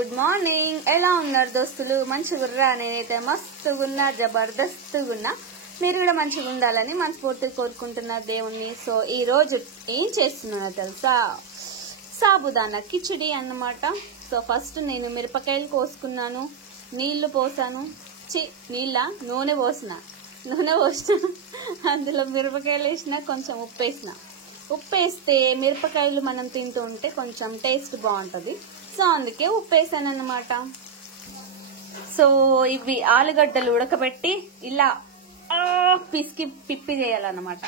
Good morning. ఎలా ఉన్నారు దోస్తులు? మంచిగుర్రా? నేనైతే మస్తుగున్నా, జబర్దస్తుగున్నా. మీరు కూడా మంచిగా ఉండాలని మనస్ఫూర్తిగా కోరుకుంటున్నా దేవుణ్ణి. సో ఈ రోజు ఏం చేస్తున్నానో తెలుసా? సాబుదానా కిచిడి అన్నమాట. సో ఫస్ట్ నేను మిరపకాయలు కోసుకున్నాను, నీళ్లు పోసాను. నూనె పోసిన అందులో మిరపకాయలు వేసిన, కొంచెం ఉప్పు వేసిన. ఉప్పు వేస్తే మిరపకాయలు మనం తింటూ ఉంటే కొంచెం టేస్ట్ బాగుంటుంది. సో అందుకే ఉప్పు వేసాను అన్నమాట. సో ఇవి ఆలుగడ్డలు ఉడకబెట్టి ఇలా పిప్పి చేయాలన్నమాట.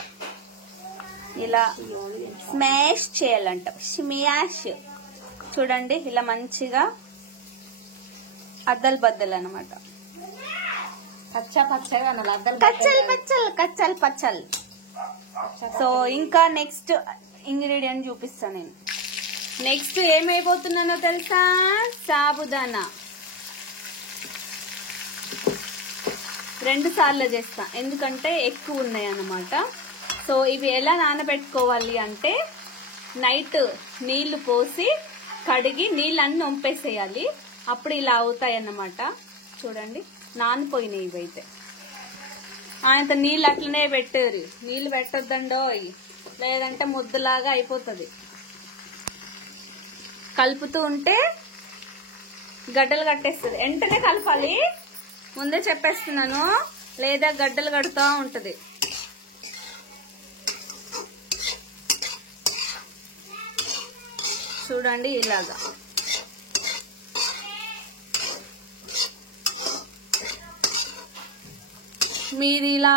ఇలా స్మాష్ చేయాలంట, స్మాష్. చూడండి, ఇలా మంచిగా అద్దలు బద్దలు అన్నమాట. కచ్చల్ పచ్చల్. సో ఇంకా నెక్స్ట్ ఇంగ్రీడియంట్ చూపిస్తాను నేను. నెక్స్ట్ ఏమైపోతున్నానో తెలుసా? సాబుదానా 2 సార్లు చేస్తా, ఎందుకంటే ఎక్కువ ఉన్నాయి అన్నమాట. సో ఇవి ఎలా నానబెట్టుకోవాలి అంటే, నైట్ నీళ్లు పోసి కడిగి నీళ్ళన్నీ వంపేసేయాలి. అప్పుడు ఇలా అవుతాయి అన్నమాట. చూడండి, నానిపోయినాయి ఇవైతే. ఆయనతో నీళ్ళు అట్లనే పెట్టారు. నీళ్లు పెట్టొద్దండో, లేదంటే ముద్దలాగా అయిపోతుంది. కలుపుతూ ఉంటే గడ్డలు కట్టేస్తుంది. వెంటనే కలపాలి, ముందే చెప్పేస్తున్నాను, లేదా గడ్డలు కడుతూ ఉంటది. చూడండి ఇలాగా. మీది ఇలా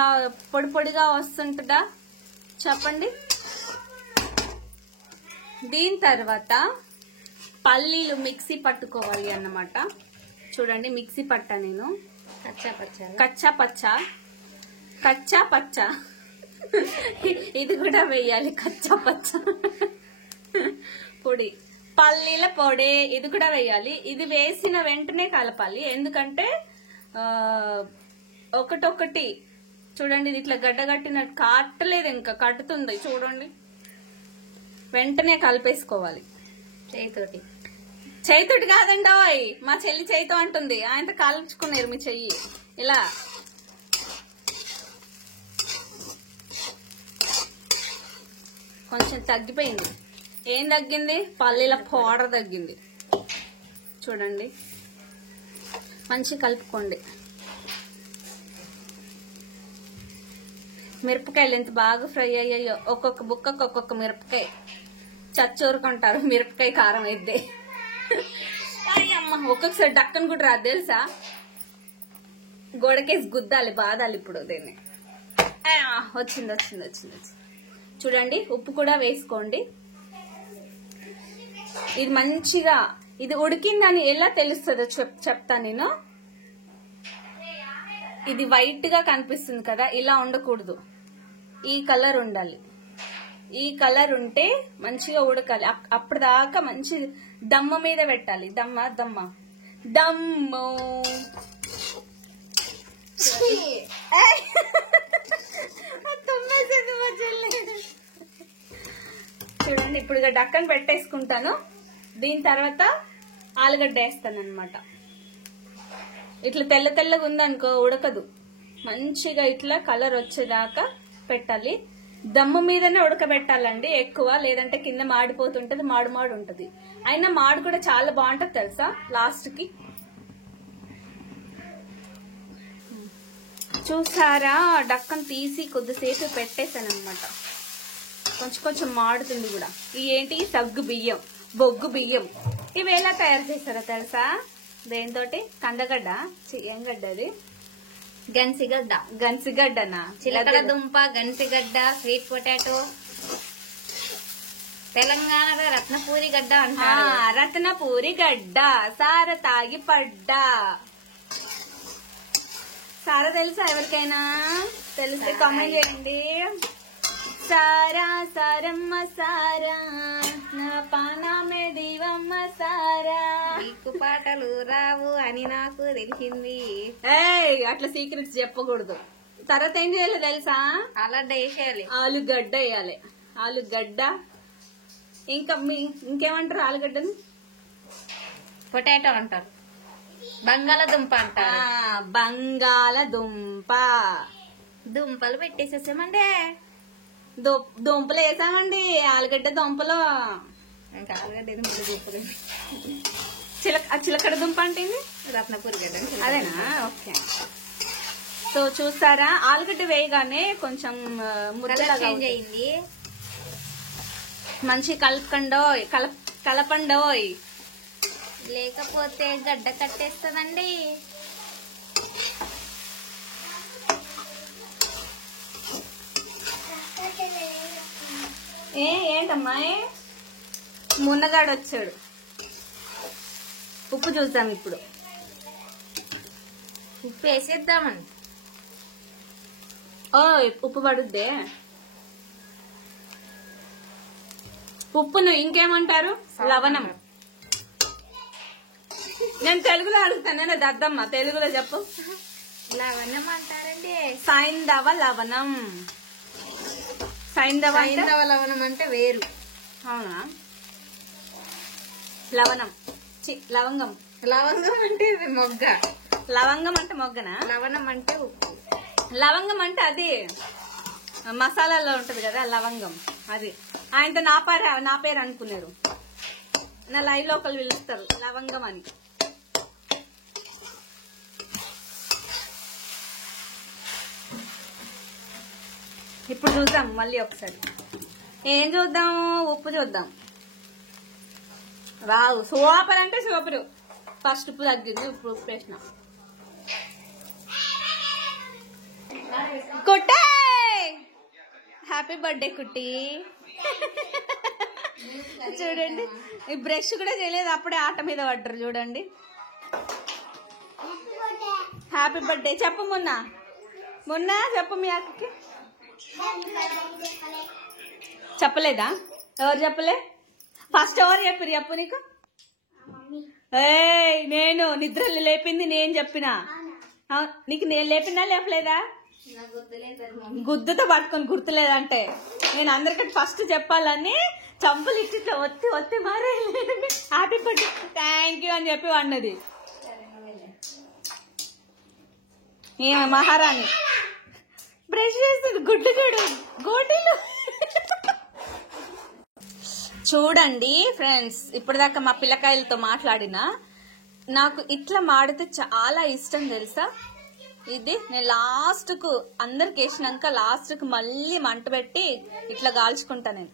పొడి పొడిగా వస్తుంటుందా చెప్పండి. దీని తర్వాత పల్లీలు మిక్సీ పట్టుకోవాలి అన్నమాట. చూడండి, మిక్సీ పట్టా నేను. కచ్చా పచ్చ ఇది కూడా వేయాలి. కచ్చా పచ్చ పొడి, పల్లీల పొడి, ఇది కూడా వేయాలి. ఇది వేసిన వెంటనే కలపాలి, ఎందుకంటే ఒకటొకటి చూడండి, ఇది ఇట్లా గడ్డగట్టినట్టు కట్టలేదు, ఇంకా కట్టుతుంది. చూడండి, వెంటనే కలిపేసుకోవాలి. చేయితోటి కాదండి, మా చెల్లి చేయితో అంటుంది. ఆయనతో కాల్చుకున్నారు మీ చెయ్యి. ఇలా కొంచెం తగ్గిపోయింది. ఏం తగ్గింది? పల్లీల పౌడర్ తగ్గింది. చూడండి, మంచి కలుపుకోండి. మిరపకాయలు ఎంత బాగా ఫ్రై అయ్యాయో. ఒక్కొక్క బుక్కకు ఒక్కొక్క మిరపకాయ చచ్చూరుకుంటారు. మిరపకాయ కారం అయితే అమ్మ, ఒక్కొక్కసారి డక్కను కూడా రాదు తెలుసా. గోడకేసి గుద్దాలి, బాదాలి. ఇప్పుడు దీన్ని వచ్చింది. చూడండి, ఉప్పు కూడా వేసుకోండి. ఇది మంచిగా, ఇది ఉడికిందని ఎలా తెలుస్తుందో చెప్తా నేను. ఇది వైట్ గా కనిపిస్తుంది కదా, ఇలా ఉండకూడదు. ఈ కలర్ ఉండాలి. ఈ కలర్ ఉంటే మంచిగా ఉడకాలి. అప్పటిదాకా మంచి దమ్మ మీద పెట్టాలి. దమ్ము చూడండి, ఇప్పుడు డక్కని పెట్టేసుకుంటాను. దీని తర్వాత ఆలుగడ్డ వేస్తాను అనమాట. ఇట్లా తెల్లగా ఉందనుకో, ఉడకదు. మంచిగా ఇట్లా కలర్ వచ్చేదాకా పెట్టాలి. దమ్ము మీదనే ఉడకబెట్టాలండి ఎక్కువ, లేదంటే కింద మాడిపోతుంటది, మాడు ఉంటది. అయినా మాడు కూడా చాలా బాగుంటది తెలుసా. లాస్ట్ కి చూసారా, డక్కను తీసి కొద్దిసేపు పెట్టేశాను అనమాట. కొంచెం మాడుతుంది కూడా. ఏంటి? సగ్గు బియ్యం, బొగ్గు బియ్యం. ఇవి ఎలా తయారు చేస్తారో తెలుసా? దేనితోటి? కందగడ్డ, ఏం గడ్డ అది? గన్సిగడ్డనా? చిలకడ దుంప, గన్సిగడ్డ, స్వీట్ పొటాటో. తెలంగాణలో రత్నపూరి గడ్డ అంటారు. రత్నపూరి గడ్డ. సార తాగి పడ్డా. సారా తెలుసా ఎవరికైనా? తెలిస్తే కామెంట్ చేయండి. సారా సారమ్మ సారా, నా పానమే దీవమ్మ సారా. నీకు పాటలు రావు అని నాకు తెలిసింది. అట్లా సీక్రెట్స్ చెప్పకూడదు. తర్వాత ఏం చేయాలి తెలుసా? ఆలుగడ్డ వేసేయాలి. ఆలుగడ్డ వేయాలి. ఆలుగడ్డ ఇంకా ఇంకేమంటారు ఆలుగడ్డని? పొటాటో అంటారు, బంగాళదుంప అంటారు. బంగాళదుంప. దుంపలు పెట్టేసేసామండి. దుంపలు వేసామండి, ఆలుగడ్డ దుంపలు. ఇంకా ఆలుగడ్డ దుంపలు. చిలకడ దుంప అంటే రత్నపూరి గడ్డ అదేనా? ఓకే. సో చూస్తారా, ఆలుగడ్డ వేయగానే కొంచెం ముద్దలాగా చేంజ్ అయింది. మంచి కలపండోయ్, లేకపోతే గడ్డ కట్టేస్తుందండి. ఏంటమ్మా మున్నగాడు వచ్చాడు. ఉప్పు చూద్దాం ఇప్పుడు. ఉప్పు వేసేద్దామని. ఉప్పు పడుద్దే. ఉప్పును ఇంకేమంటారు? లవణం. నేను తెలుగులో అడుగుతాను, దద్దమ్మ తెలుగులో చెప్పు. లవణం అంటారండి. సైంధవ లవణం. సైంధవ లవణం అంటే వేరు. అవునా? లవణం లవంగం. లవంగం అంటే మొగ్గ. లవంగం అంటే మొగ్గనా? లవణం అంటే ఉప్పు. లవంగం అంటే అది మసాలాలో ఉంటది కదా, లవంగం. అది ఆయనతో నా పేరు అనుకున్నారు. నా లైవ్ లో ఒకళ్ళు పిలుస్తారు లవంగం అని. ఇప్పుడు చూద్దాం మళ్ళీ ఒకసారి. ఏం చూద్దాము? ఉప్పు చూద్దాం. రావు సూపర్ అంటే సూపరు. ఫస్ట్ ఉప్పు తగ్గింది, ఇప్పుడు ఉప్పు వేసిన. కుట్టే హ్యాపీ బర్త్డే కుట్టి. చూడండి, ఈ బ్రష్ కూడా చేయలేదు, అప్పుడే ఆట మీద పడ్డారు. చూడండి, హ్యాపీ బర్త్డే చెప్పు. మొన్న చెప్పు మీ అక్కకి. చెప్పలేదా? ఎవరు చెప్పలే? ఫస్ట్ ఎవరు చెప్పారు చెప్పు నీకు? నేను నిద్రలు లేపింది నేను చెప్పినా. నీకు నేను లేపినా లేపలేదా? గుద్దుతో పట్టుకొని గుర్తులేదంటే నేను అందరికంటే ఫస్ట్ చెప్పాలని చంపలు ఇట్లా ఒత్తి మారే హ్యాపీ బర్త్డే థ్యాంక్ యూ అని చెప్పి అన్నది. ఏమే మహారాణి బ్రష్ చేస్తుంది. గుడ్లు చూడు, గోటీలు. చూడండి ఫ్రెండ్స్, ఇప్పటిదాకా మా పిల్లకాయలతో మాట్లాడినా నాకు ఇట్లా మాడితే చాలా ఇష్టం తెలుసా. ఇది నేను లాస్ట్ కు అందరికి వేసినాక లాస్ట్ కు మళ్ళీ మంట పెట్టి ఇట్లా కాల్చుకుంటా నేను.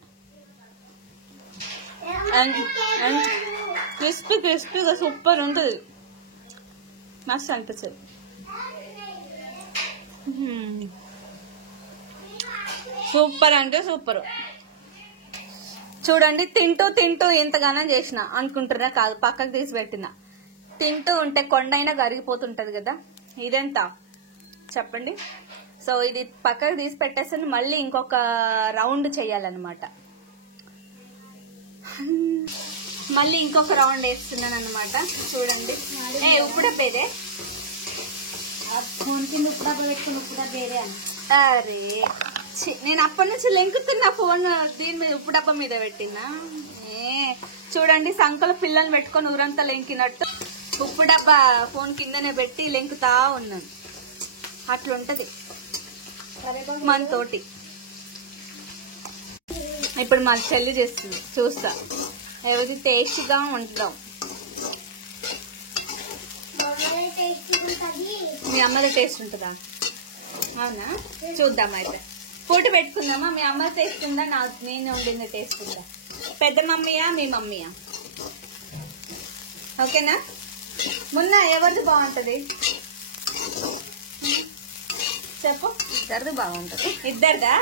క్రిస్పీగా సూపర్ ఉంటుంది, మస్తు అనిపిస్తుంది. సూపర్ అంటే సూపర్. చూడండి, తింటూ ఎంతగానో చేసిన అనుకుంటున్నా కాదు, పక్కకు తీసి పెట్టిన. తింటూ ఉంటే కొండైనా కరిగిపోతుంటది కదా, ఇదెంత చెప్పండి. సో ఇది పక్కకు తీసి పెట్టేసి మళ్ళీ ఇంకొక రౌండ్ చెయ్యాలన్నమాట. మళ్ళీ ఇంకొక రౌండ్ వేస్తున్నాను అనమాట. చూడండి, ఉప్పు డబ్బేదే. అరే నేను అప్పటి నుంచి లెంకుతున్నా ఫోన్ దీని మీద, ఉప్పు డబ్బా మీద పెట్టినా. చూడండి, సంకల పిల్లల్ని పెట్టుకొని ఊరంతా లెంకినట్టు ఉప్పు డబ్బా ఫోన్ కిందనే పెట్టి లెంకుతా ఉన్నాను. అట్లుంటది మనతోటి. ఇప్పుడు మా చెల్లి చేస్తుంది, చూస్తా ఎవరికి టేస్ట్గా ఉంటాం. మీ అమ్మది టేస్ట్ ఉంటుందా? అవునా? చూద్దాం అయితే. ఫోటో పెట్టుకుందామా? మీ అమ్మ టేస్ట్ ఉందా, నేను వండింది టేస్ట్ ఉందా? పెద్ద మమ్మీయా మీ మమ్మీయా? ఓకేనా? మొన్న ఎవరిది బాగుంటది చెప్పు. ఇద్దరిది బాగుంటది. ఇద్దరిదా?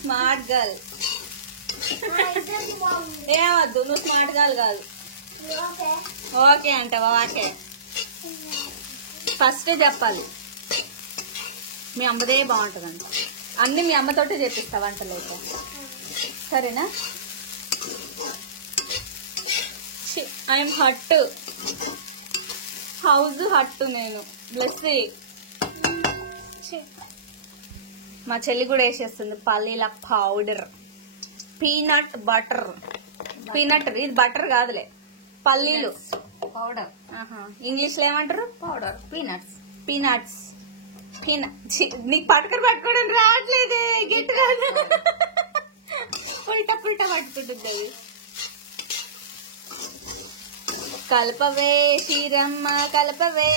Smart girl. ఏమద్దు, నువ్వు స్మార్ట్ గర్ల్ కాదు. ఓకే అంటావా? ఓకే, ఫస్ట్ చెప్పాలి మీ అమ్మదే బాగుంటుందంట. అన్ని మీ అమ్మతోటే చేపిస్తా వంటలు అయితే, సరేనా? ఐఎమ్ హట్టు, హౌస్ హట్టు నేను. బ్లెస్సీ మా చెల్లి కూడా వేసేస్తుంది పల్లీల పౌడర్, పీనట్ బటర్. పీనట్ ఇది బటర్ కాదులే, పల్లీలు పౌడర్. ఇంగ్లీష్ లో ఏమంటారు? Powder peanuts. పీనట్స్. నీకు పట్టుకోవడం రావట్లేదు, గట్టిగా పుల్టా పుల్టా పట్టుకుంటుంది అది. కలపవే శ్రీరమ్మ కలపవే,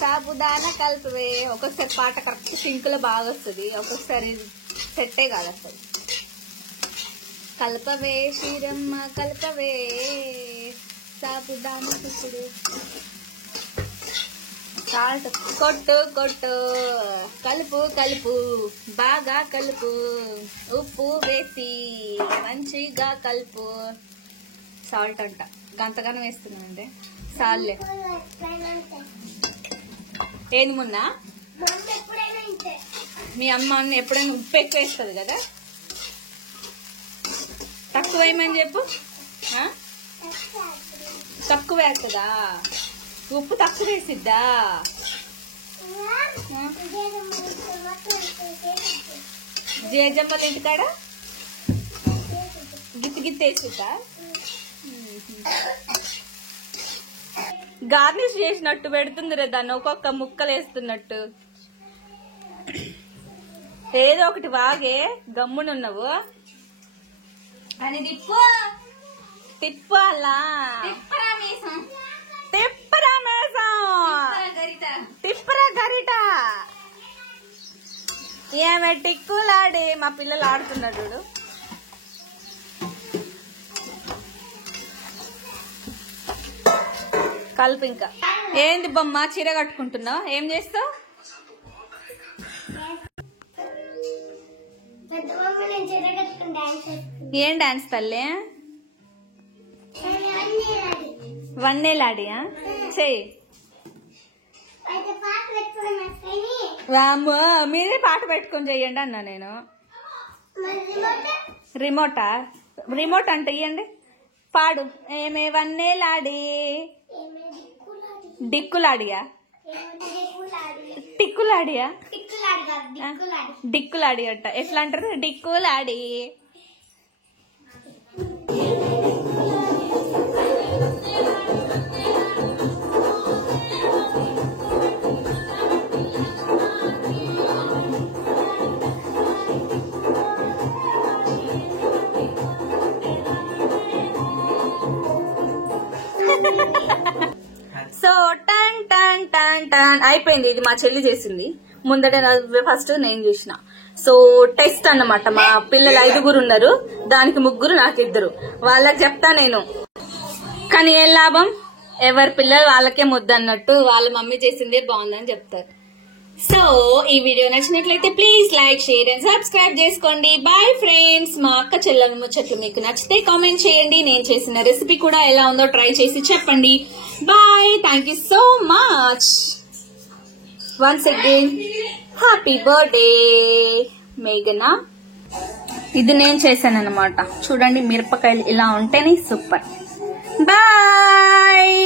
సాబుదానా కలపవే. ఒక్కొక్కసారి పాట కరెక్ట్ సింక్ లో బాగా వస్తుంది, ఒక్కొక్కసారి సెట్టే కాదు అసలు. కలపవే శ్రీరమ్మ కలపవే, సాబుదానా ఇప్పుడు సాల్ట్ కొట్టు కొట్టు, కలుపు కలుపు బాగా కలుపు, ఉప్పు వేసి మంచిగా కలుపు. సాల్ట్ అంట గంతగానం వేస్తున్నానంటే సాల్లే. ఏంది మొన్న మీ అమ్మ ఎప్పుడైనా ఉప్పు ఎక్కువ వేస్తుంది కదా, తక్కువ వేయమని చెప్పు. తక్కువ వేస్తుందా? ఉప్పు తక్కువ వేసిద్దా? జేజమ్మల ఇంటికాడ గిత్తి గిత్తి వేసిద్దా? గార్నిష్ చేసినట్టు పెడుతుంది రే దాన్ని, ఒక్కొక్క ముక్కలు వేస్తున్నట్టు. ఏదో ఒకటి వాగే, గమ్మునున్నావు అని తిప్పు తిప్పు. అలా తిప్పరా మీసం, తిప్పరా మేసం, గరిట తిప్పరా గరిట. ఏమే టిక్కులాడి మా పిల్లలు ఆడుతున్నాడు చూడు. కలుపు. ఇంకా ఏంది బొమ్మ చీర కట్టుకుంటున్నావు? ఏం చేస్తావు? ఏం డాన్స్ తల్లి? వన్నేలాడియా? చెయ్యి. రాము మీరే పాట పెట్టుకొని చెయ్యండి అన్నా నేను. రిమోటా? రిమోట్ అంటే ఇయ్యండి, పాడు. ఏమే వన్నేలాడి డిక్కులాడియా? టిక్కులాడియా? డిక్కులాడి అంట. ఎట్లా అంటారు? డిక్కులాడి. సో టన్ టన్ టన్ టన్ అయిపోయింది. ఇది మా చెల్లి చేసింది ముందట, ఫస్ట్ నేను చూసిన. సో టెస్ట్ అన్నమాట. మా పిల్లలు 5 ఉన్నారు, దానికి 3, నాకు 2. వాళ్ళకి చెప్తా నేను, కానీ ఏం లాభం, ఎవరి పిల్లలు వాళ్ళకే ముద్దు అన్నట్టు వాళ్ళ మమ్మీ చేసిందే బాగుందని చెప్తారు. సో ఈ వీడియో నచ్చినట్లయితే please like, share and subscribe చేసుకోండి. Bye friends. మా అక్క చెల్లెల ముచ్చట్లు మీకు నచ్చితే కామెంట్ చేయండి. నేను చేసిన రెసిపీ కూడా ఎలా ఉందో ట్రై చేసి చెప్పండి. Bye. Thank you so much. Once again happy birthday మేఘనా. ఇది నేను చేశాను అనమాట. చూడండి మిరపకాయలు ఇలా ఉంటేనే సూపర్. బాయ్.